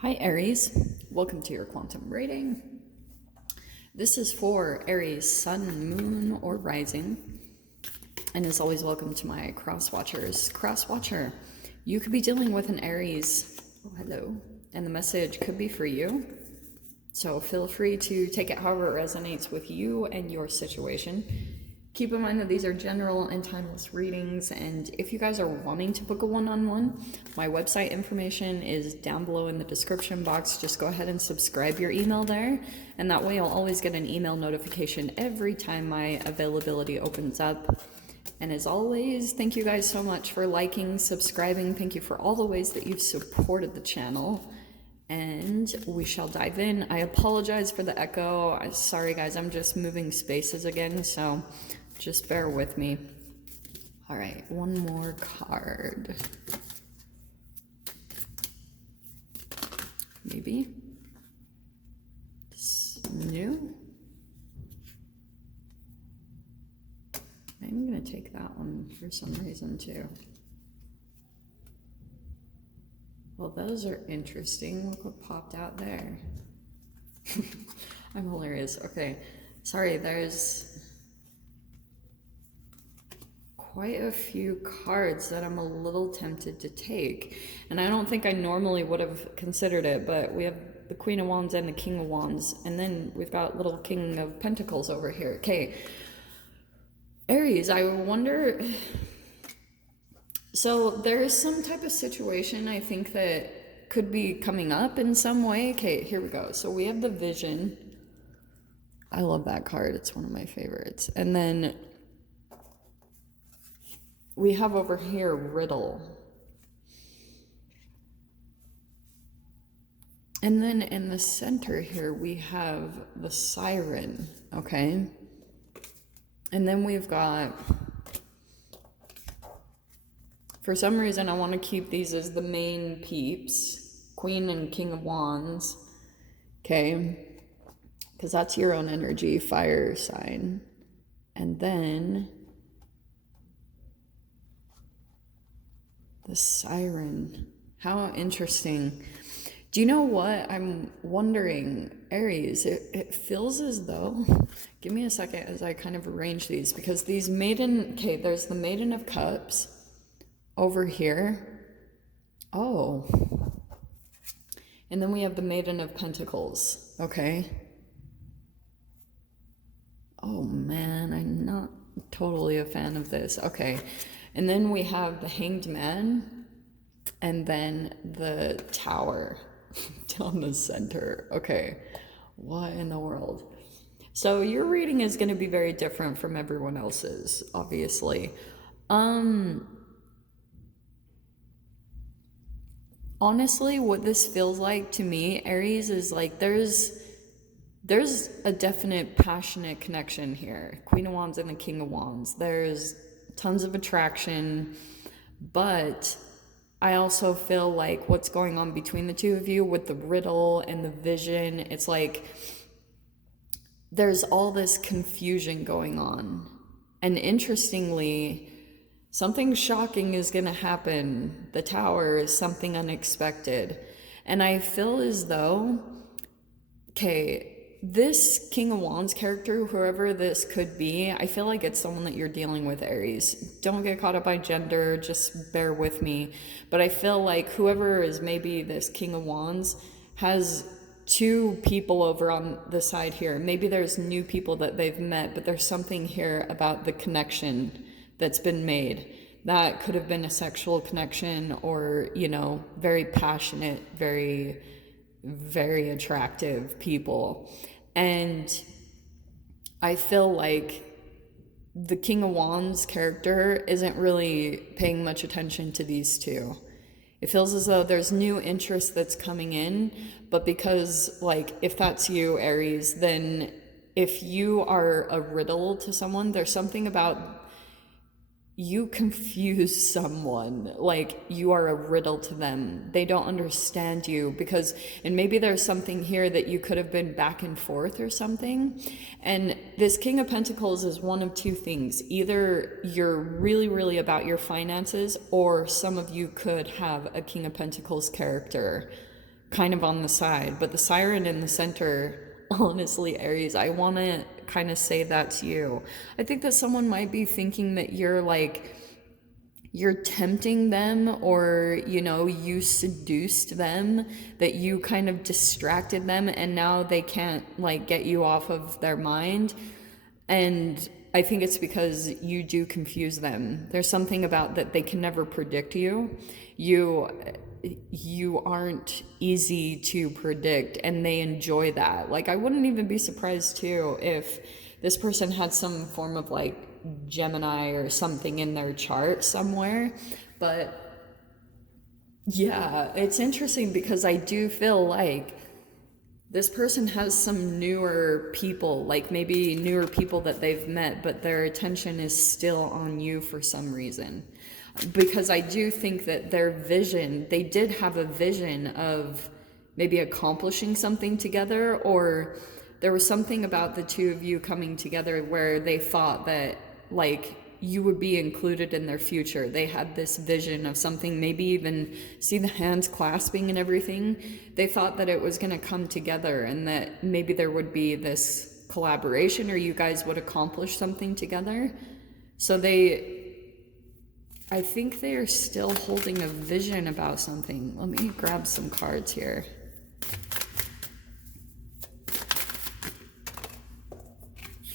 Hi Aries, welcome to your quantum reading. This is for Aries sun, moon, or rising. And as always, welcome to my cross watchers. Cross watcher, you could be dealing with an Aries. Oh, hello. And the message could be for you. So feel free to take it however it resonates with you and your situation. Keep in mind that these are general and timeless readings, and if you guys are wanting to book a one-on-one, my website information is down below in the description box. Just go ahead and subscribe your email there, and that way you'll always get an email notification every time my availability opens up. And as always, thank you guys so much for liking, subscribing. Thank you for all the ways that you've supported the channel. And we shall dive in. I apologize for the echo. Sorry guys, I'm just moving spaces again, so just bear with me. All right, one more card. Maybe. It's new. I'm gonna take that one for some reason too. Well, those are interesting. Look what popped out there. I'm hilarious. Okay, sorry, there's quite a few cards that I'm a little tempted to take. And I don't think I normally would have considered it, but we have the Queen of Wands and the King of Wands. And then we've got little King of Pentacles over here. Okay, Aries, I wonder... So there is some type of situation I think that could be coming up in some way. Okay, here we go. So we have the Vision. I love that card. It's one of my favorites. And then we have over here Riddle. And then in the center here, we have the Siren, okay? And then we've got... For some reason, I want to keep these as the main peeps. Queen and King of Wands. Okay? Because that's your own energy, fire sign. And then... the Siren. How interesting. Do you know what? I'm wondering, Aries, it feels as though... Give me a second as I kind of arrange these. Because these Maiden... Okay, there's the Maiden of Cups. Over here. Oh. And then we have the Maiden of Pentacles. Okay. Oh man, I'm not totally a fan of this. Okay. And then we have the Hanged Man. And then the Tower down the center. Okay. What in the world? So your reading is going to be very different from everyone else's, obviously. Honestly, what this feels like to me, Aries, is like there's a definite passionate connection here. Queen of Wands and the King of Wands. There's tons of attraction, but I also feel like what's going on between the two of you with the Riddle and the Vision, it's like there's all this confusion going on. And interestingly, something shocking is going to happen. The Tower is something unexpected. And I feel as though, okay, this King of Wands character, whoever this could be, I feel like it's someone that you're dealing with, Aries. Don't get caught up by gender, just bear with me. But I feel like whoever is maybe this King of Wands has two people over on the side here. Maybe there's new people that they've met, but there's something here about the connection that's been made. That could have been a sexual connection or, you know, very passionate, very, very attractive people. And I feel like the King of Wands character isn't really paying much attention to these two. It feels as though there's new interest that's coming in, but because, like, if that's you, Aries, then if you are a riddle to someone, there's something about you confuse someone, like you are a riddle to them. They don't understand you because, and maybe there's something here that you could have been back and forth or something. And this King of Pentacles is one of two things. Either you're really, really about your finances, or some of you could have a King of Pentacles character kind of on the side, but the siren in the center, honestly, Aries, I want to kind of say that to you. I think that someone might be thinking that you're tempting them, or you seduced them, that you kind of distracted them, and now they can't get you off of their mind. And I think it's because you do confuse them. There's something about that they can never predict you. You aren't easy to predict, and they enjoy that. I wouldn't even be surprised too if this person had some form of Gemini or something in their chart somewhere. But yeah, it's interesting because I do feel like this person has some newer people, maybe newer people that they've met, but their attention is still on you for some reason. Because I do think that their vision, they did have a vision of maybe accomplishing something together, or there was something about the two of you coming together where they thought that you would be included in their future. They had this vision of something, maybe even see the hands clasping and everything. They thought that it was going to come together, and that maybe there would be this collaboration, or you guys would accomplish something together. So I think they are still holding a vision about something. Let me grab some cards here.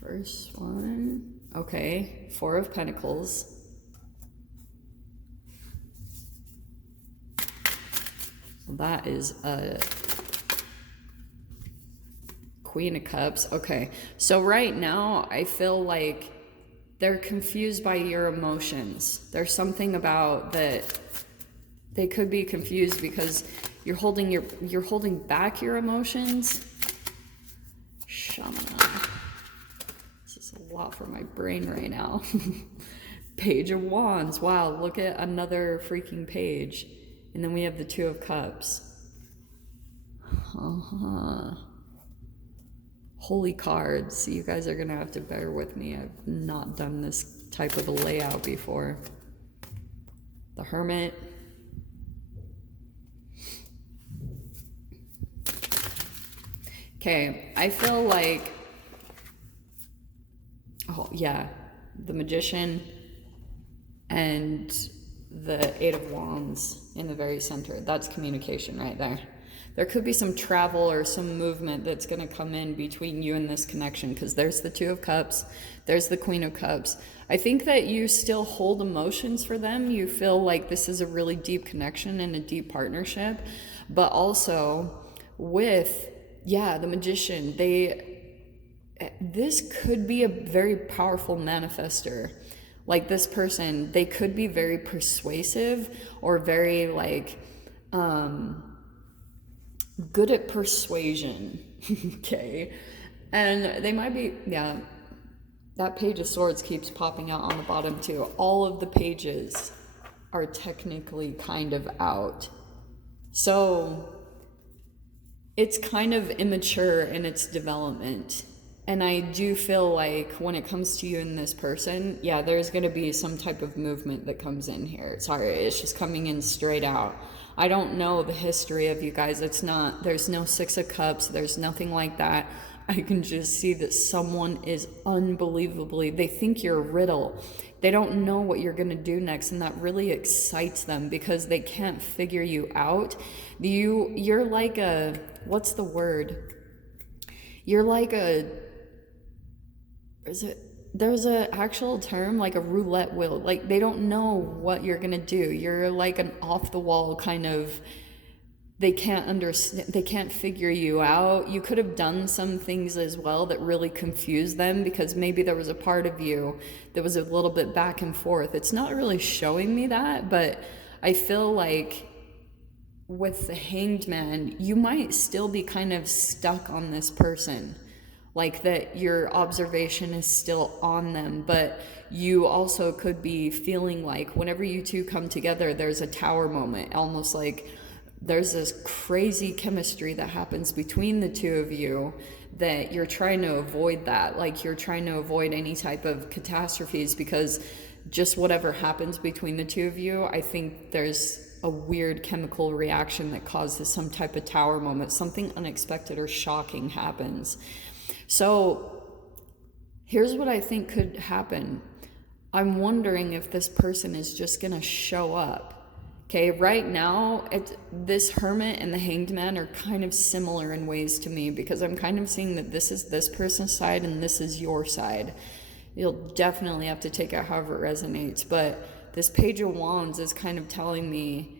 First one. Okay, Four of Pentacles. So that is a Queen of Cups. Okay, so right now I feel like they're confused by your emotions. There's something about that they could be confused because you're holding back your emotions. Shamana. This is a lot for my brain right now. Page of Wands. Wow, look at another freaking page. And then we have the Two of Cups. Holy cards. You guys are gonna have to bear with me. I've not done this type of a layout before. The Hermit. Okay, I feel like, oh yeah, the Magician and the Eight of Wands in the very center. That's communication right there. There could be some travel or some movement that's going to come in between you and this connection, because there's the Two of Cups, there's the Queen of Cups. I think that you still hold emotions for them. You feel like this is a really deep connection and a deep partnership. But also with, yeah, the Magician, this could be a very powerful manifester. Like this person, they could be very persuasive or very good at persuasion. Okay, and they might be, yeah, that Page of Swords keeps popping out on the bottom too. All of the pages are technically kind of out, so it's kind of immature in its development. And I do feel like when it comes to you and this person, yeah, there's going to be some type of movement that comes in here. Sorry, it's just coming in straight out. I don't know the history of you guys. There's no Six of Cups. There's nothing like that. I can just see that someone is unbelievably, they think you're a riddle. They don't know what you're going to do next, and that really excites them because they can't figure you out. You're like a, what's the word? You're like a, there's an actual term, like a roulette wheel. Like they don't know what you're gonna do. You're like an off the wall kind of, they can't understand, they can't figure you out. You could have done some things as well that really confused them, because maybe there was a part of you that was a little bit back and forth. It's not really showing me that, but I feel like with the Hanged Man, you might still be kind of stuck on this person. Like that your observation is still on them, but you also could be feeling like whenever you two come together, there's a tower moment, almost like there's this crazy chemistry that happens between the two of you that you're trying to avoid that. Like you're trying to avoid any type of catastrophes, because just whatever happens between the two of you, I think there's a weird chemical reaction that causes some type of tower moment. Something unexpected or shocking happens. So here's what I think could happen. I'm wondering if this person is just going to show up. Okay, right now, this Hermit and the Hanged Man are kind of similar in ways to me, because I'm kind of seeing that this is this person's side and this is your side. You'll definitely have to take it however it resonates, but this Page of Wands is kind of telling me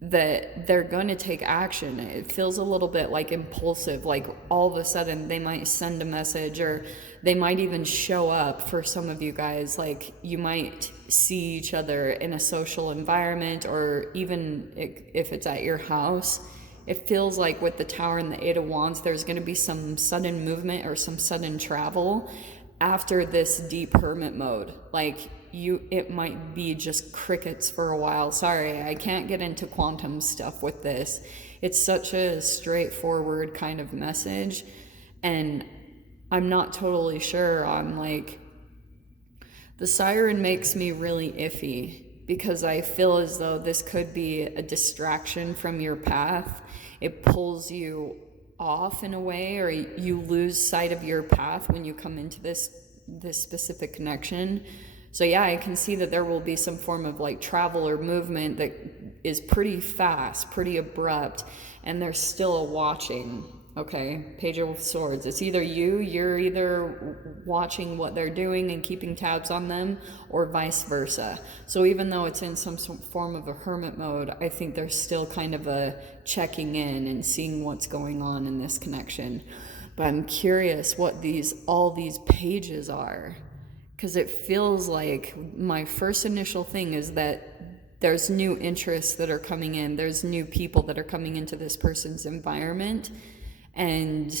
that they're going to take action. It feels a little bit like impulsive, like all of a sudden they might send a message, or they might even show up for some of you guys. Like you might see each other in a social environment, or even if it's at your house. It feels like with the Tower and the Eight of Wands, there's going to be some sudden movement or some sudden travel after this deep hermit mode. Like it might be just crickets for a while. Sorry, I can't get into quantum stuff with this. It's such a straightforward kind of message, and I'm not totally sure on, like, the siren makes me really iffy, because I feel as though this could be a distraction from your path. It pulls you off in a way, or you lose sight of your path when you come into this specific connection. So yeah, I can see that there will be some form of like travel or movement that is pretty fast, pretty abrupt, and there's still a watching. Okay, Page of Swords. It's either you're either watching what they're doing and keeping tabs on them, or vice versa. So even though it's in some form of a hermit mode, I think there's still kind of a checking in and seeing what's going on in this connection. But I'm curious what all these pages are, because it feels like my first initial thing is that there's new interests that are coming in. There's new people that are coming into this person's environment. And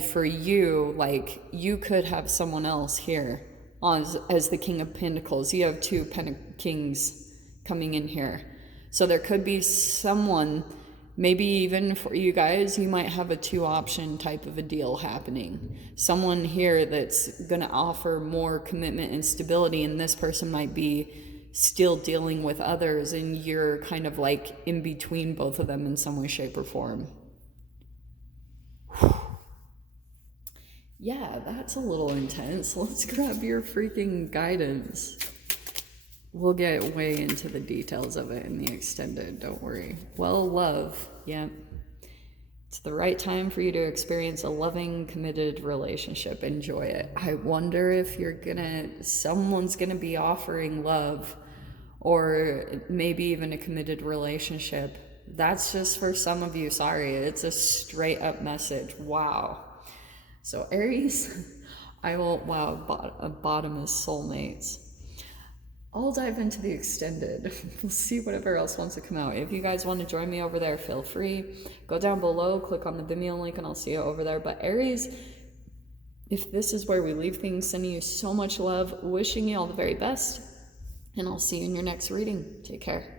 for you, like, you could have someone else here as the King of Pentacles. You have two Kings coming in here. So there could be someone, maybe even for you guys, you might have a 2-option type of a deal happening. Someone here that's going to offer more commitment and stability, and this person might be still dealing with others, and you're kind of like in between both of them in some way, shape, or form. Yeah, that's a little intense. Let's grab your freaking guidance. We'll get way into the details of it in the extended, don't worry. Well, love, yeah. It's the right time for you to experience a loving, committed relationship. Enjoy it. I wonder if someone's gonna be offering love, or maybe even a committed relationship. That's just for some of you. Sorry, it's a straight up message. Wow. So Aries, bottomless soulmates. I'll dive into the extended. We'll see whatever else wants to come out. If you guys want to join me over there, feel free. Go down below, click on the Vimeo link, and I'll see you over there. But Aries, if this is where we leave things, sending you so much love, wishing you all the very best, and I'll see you in your next reading. Take care.